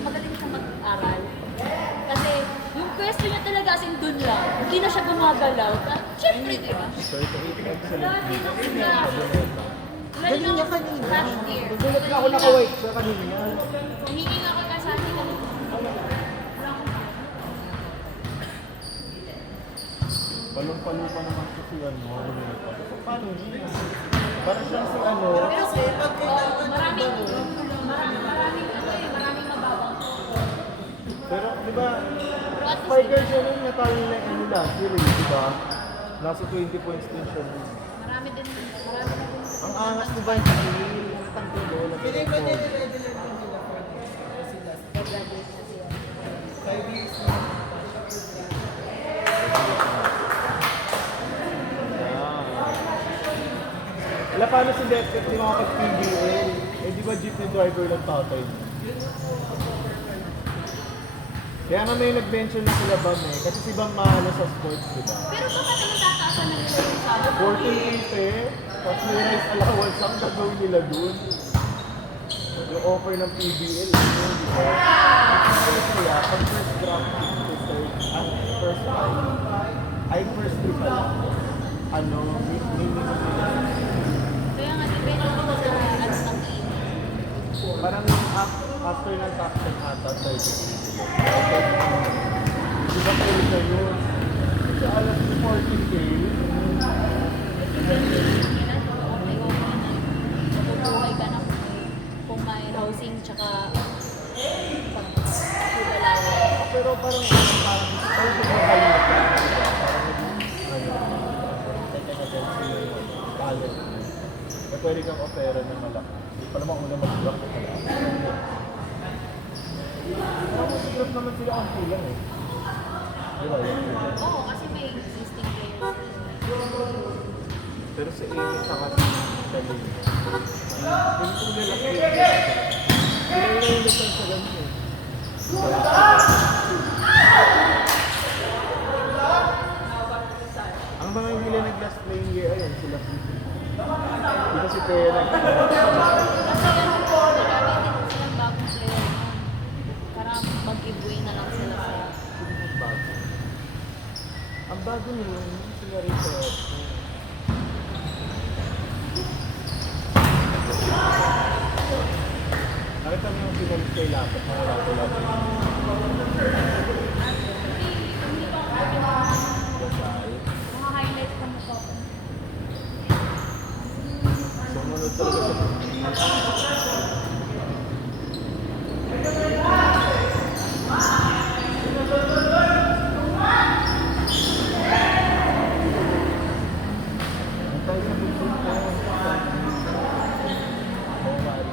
magaling siya mag-aral. Kasi yung question niya talaga as in dun lang. Hindi na siya gumagalaw. Siyempre, di ba? Lagi na sila. Galing niya kanina. Last year. Nagulat na ako naka-white siya kanina. Nangingin ako ka sa akin kanina. Palong-palo pa naman siya si ano. Paano niya? Parang siya si ano. Kasi pag Maraming mababang. Pero di ba, Pero at the spiker same siya nun natalo na ano last year, di ba? Nasa 20 points din siya nun. marami na din. Ang angas ni Vance Hill, natanggal doon. Piling ba nila ready lang din nila for this? Kasi last Graduate na siya. 5 years na. Wala paano si Defet di makapag-PBL? Eh di ba jeepney driver ng tatay niya? Kaya nga may nag-mention na sila Bam eh. Kasi si Bam mahalo sa sports, di ba? Pero baka naman tataasan na nila yung salo. 14K eh. Tapos may rice allowance ang gagawin nila dun. Yung offer ng PBL. Yun, di ba? First kaya, pag first draft, ang first time, ay first three pala. Ano, minimum nila. Kaya nga, depende ko sa ano ng team. Parang after ng top 10 ata, 30. Di ba pwede na yun? Kasi alam mo 14K. Kailan ko, okay na. Mabubuhay ka na kung may housing tsaka pag-tutalawan. Pero parang parang mahal na parang eh, pwede kang opera ng malaki. Hindi pa naman una mag-block na pala. Pero mag-block naman sila ang kulang eh. Di ba yun? Oo, kasi may existing players. Pero sa Amy saka sa Shalin, yung tunay lang yun. Sila yung defense sa ganun eh. Ang mga hindi nila nag-last playing year, ayun, sila. Di ba si Tea nag- Kasi ano po, nagagawin din silang bagong player nun. Para mag-giveaway na lang sila sa bago. Ang bago nila, sila rin sa nakita mo yung pinalit kay Lapot, mga Lapo-Lapo. Gasay. mga highlights ng mukha ko. Sumunod talaga sa Antay sa bukod ko. Oo, mali.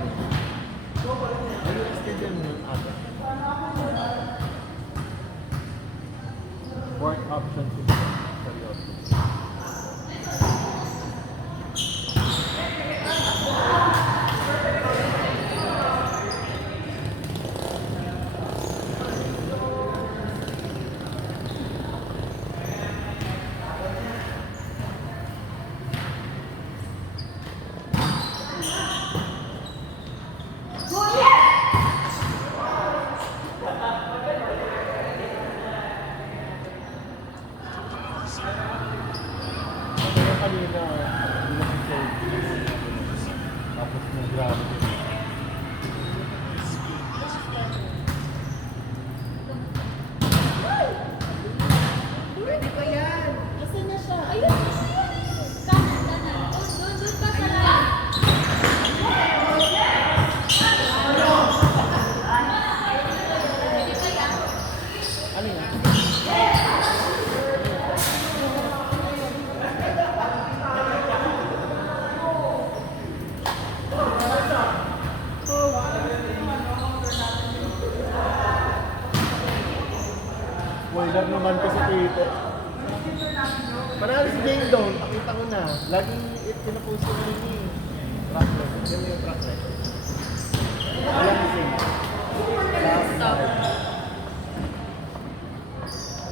Ano yung stadium yun, ata? Fourth option siguro. Seryoso. Kaya kanina, hindi na si Sergio. Tapos nag-grabe. Pwede pa yan. Asa na siya? Ayun! Kanan, kanan. Doon ka sa line. Pwede ba yan? Ano yun? Spoiler naman kasi dito. Panalo si Jane Doe, pakita ko na. Laging pinapost ko na rin yung track record. Yan yung track record. Alam mo siya. Stop.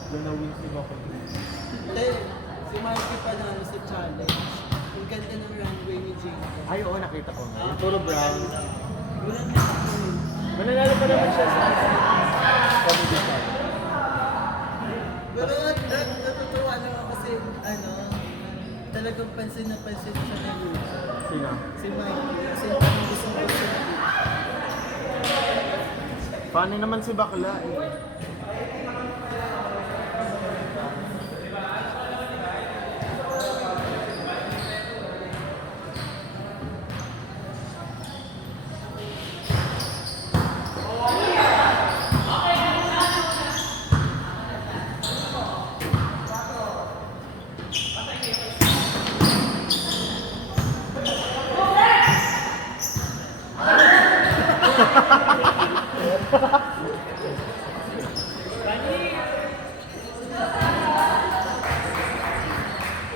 Doon na-win si Mako. Hindi. Si Marky pa na sa challenge. Ang ganda ng runway ni Jane. Ay, oo, nakita ko nga. Yung puro brown. Wala na ako. Mananalo pa pa naman siya sa comedy side. Pero natutuwa naman kasi, talagang pansin na pansin siya na Lucha. Sino? Si Mikey. Kasi parang gusto ko siya na Lucha. Funny naman si Bakla eh.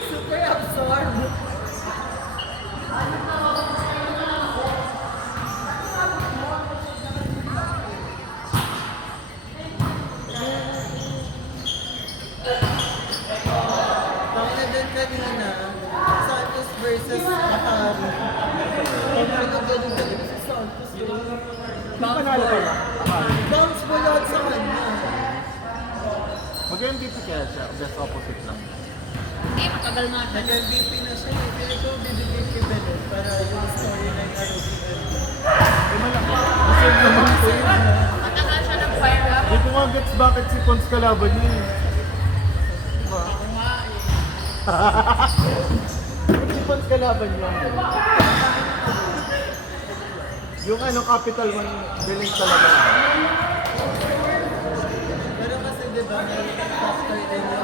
Super absorbed. Pakina din kanina, Santos versus Akari. Ang galing talaga si Santos. Panalo pa ba? Akala. Bounce ball out sa kanya. Mag-MVP kaya siya, just opposite lang. Eh, matagal na siya. Nag-MVP na siya eh. Pero ito bibigay kay Belen para yung storyline ROTM. Eh malaki. Deserve naman ko yun. Matagal siya ng fire up. Hindi ko nga gets bakit si Pons kalaban niya eh. Diba? Bakit si Pons kalaban niya? Yung capital one, galing talaga. Pero kasi diba, may factor din yung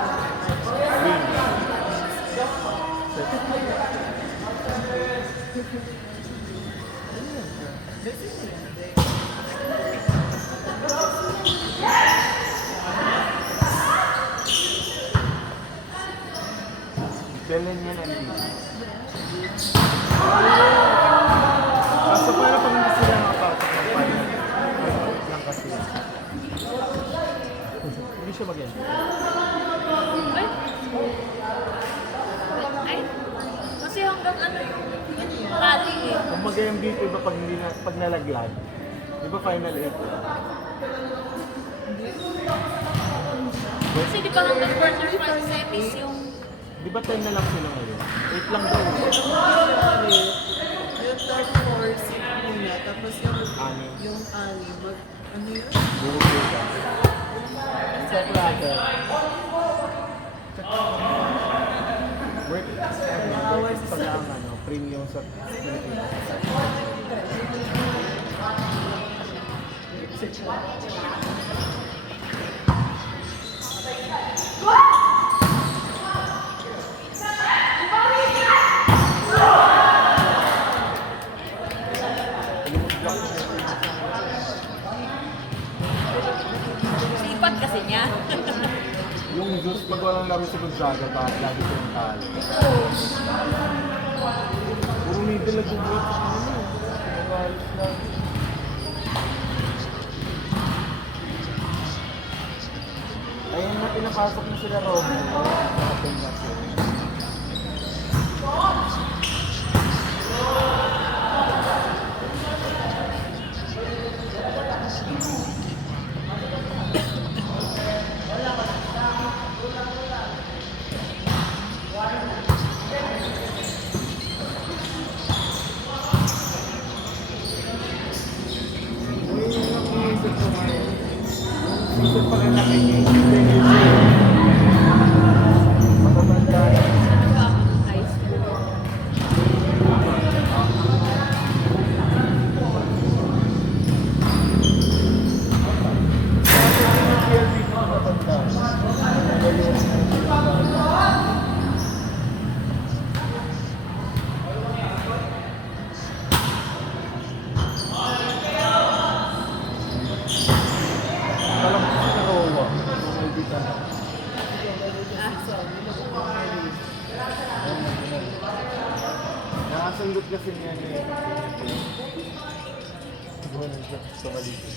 Belen yan MVP. Kaso para pag hindi sila nakapasok ng final, lang kasi. Hindi siya mag-MVP. Ay. Ay. Kasi hanggang ano yung rally eh. Kung mag-MVP ba pag, hindi na, pag nalaglag, di ba final 8? Kasi di ba hanggang quarterfinal semis yung Di ba 10 na lang sila ngayon? 8 lang daw. yung Dark Force muna, tapos Ani. yung Ali, ano yun? Buo ka. Sa plato. Worth it pag ang premium sa Pilipinas. sipat kasi niya. Yung juice pag walang laro si Gonzaga, kahit lagi ko yung talo. Puro middle na gugulot sa kanila. Nagalis lang. Ayun na pinapasok na sila Robin. Nakapin na sila. Season pa rin nakikinig. Matatanda na. High school. Nakasundot kasi niya niya. Buwan siya sa Maligid.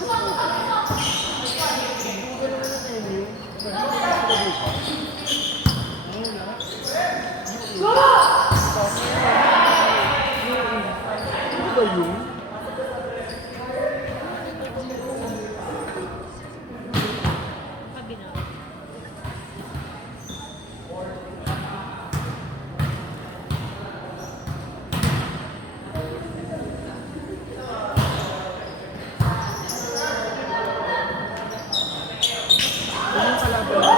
naman ang menu. Ano ba yun? Pag ginawa. Ano yung kalaban mo?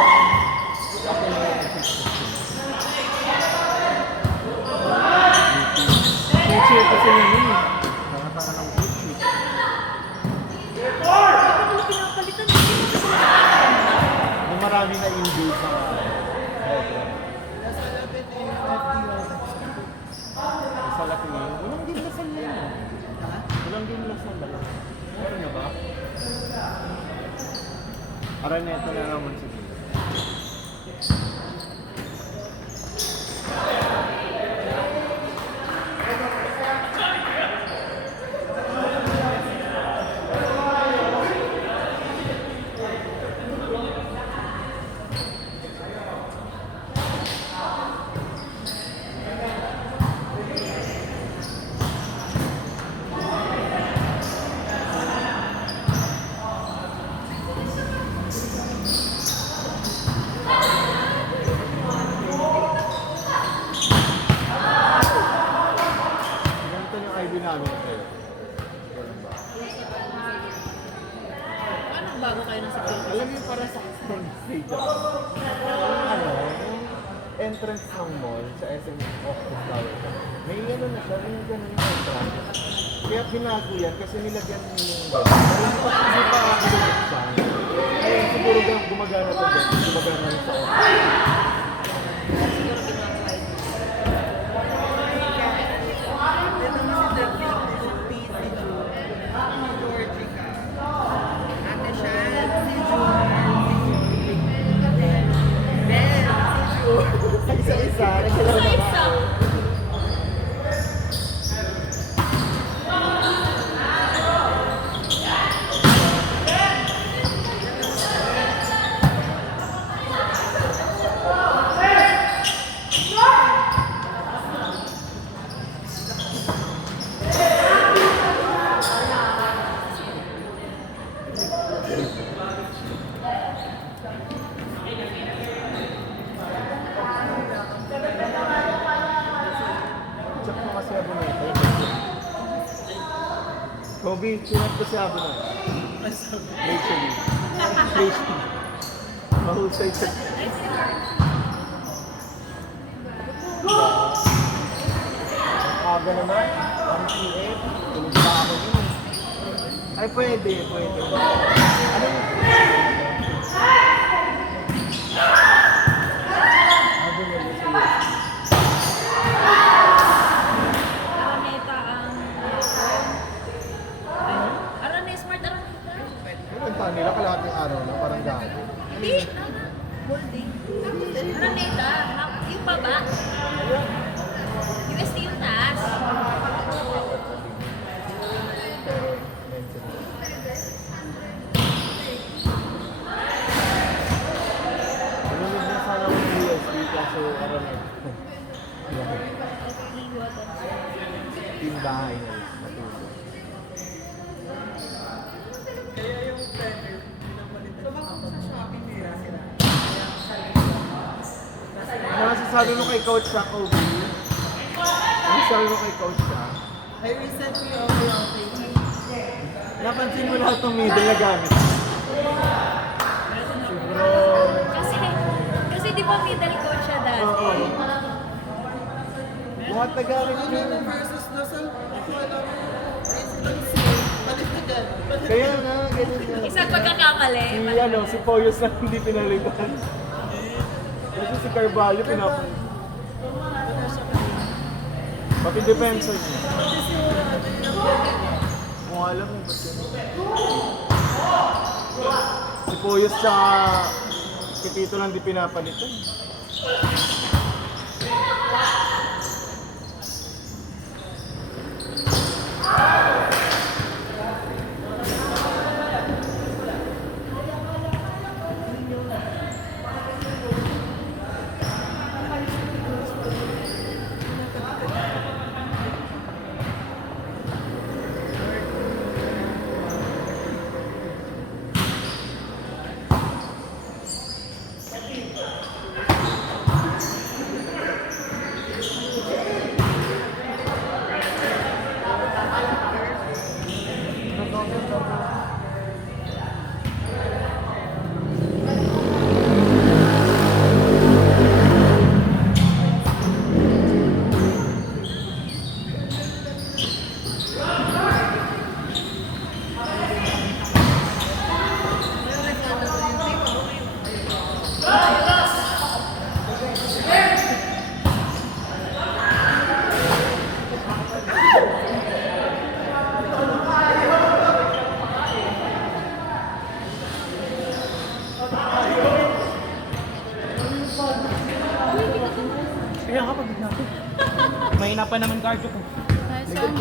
Future kasi yun eh. Nakataka ng future. Bakit nila pinapalitan? Hindi mo kasi Yung marami na injured sa Nasa lapit yung FTO. Sa laki ngayon. Walang game na saan yun. Ha? Walang game na saan ba? Meron na ba? Araneta na naman siguro. Ganito yung ID namin kayo. Ganun ba? Paano bago kayo ng security? Alam mo para sa stage ano, yung entrance ng mall sa SM Octopus Tower. May ano na siya, may ganun yung entrance. Kaya binago yan kasi nilagyan yung gano'n. Hindi pa binubuksan. Ayun, siguro gumagana to din. Gumagana rin sa office. Siguro ginawa ko kayo. Ito mo si David, si Pete, si June, si Georgica, Ate Shan, si June, Ben, si June. Isa-isa, nagkailangan na Isa-isa. ako. Check mo kasi abo na ito. Kobe, sinat ko si abo na. Rachel. Rachel. Mahusay ka. Aga naman. 1 p.m. Tulog pa ako yun. Ay, pwede. Anong... Abo na yun sa Araneta ang... Araneta, smart Araneta. Pinunta nila kalahating araw na, parang gago. Hindi. Holding. Araneta. Yung baba. UST yung taas. Pero, mentally. Nanonood na sana ako ng USB kaso araw na ito. Team bahay na rin, matulog. Kaya yung pepper, pinapalitan. Sa shopping nila sila. Ano sasabi mo kay Coach sa Kobe? Ano sasabi mo kay Coach sa? I recently over on Facebook. Napansin mo lahat ng middle na gamit. Si Bro. Kasi di ba middle coach siya dati? Oo. Lahat na gamit niya. Kanina versus Lasal, ako alam mo, ay silang same, palit na gan. Kaya nga, ganun nga. Isang pagkakamali. Si Poyos na hindi pinalitan. Kasi si Carvalho pinapalitan. Pati defensor niya. Kasi sigurado yun ang ganyan. Kung alam mo, ba't yun? Si Poyos tsaka si Tito lang di pinapalitan. Kaya kapag natin. Mahina pa naman cardio ko. Nice one,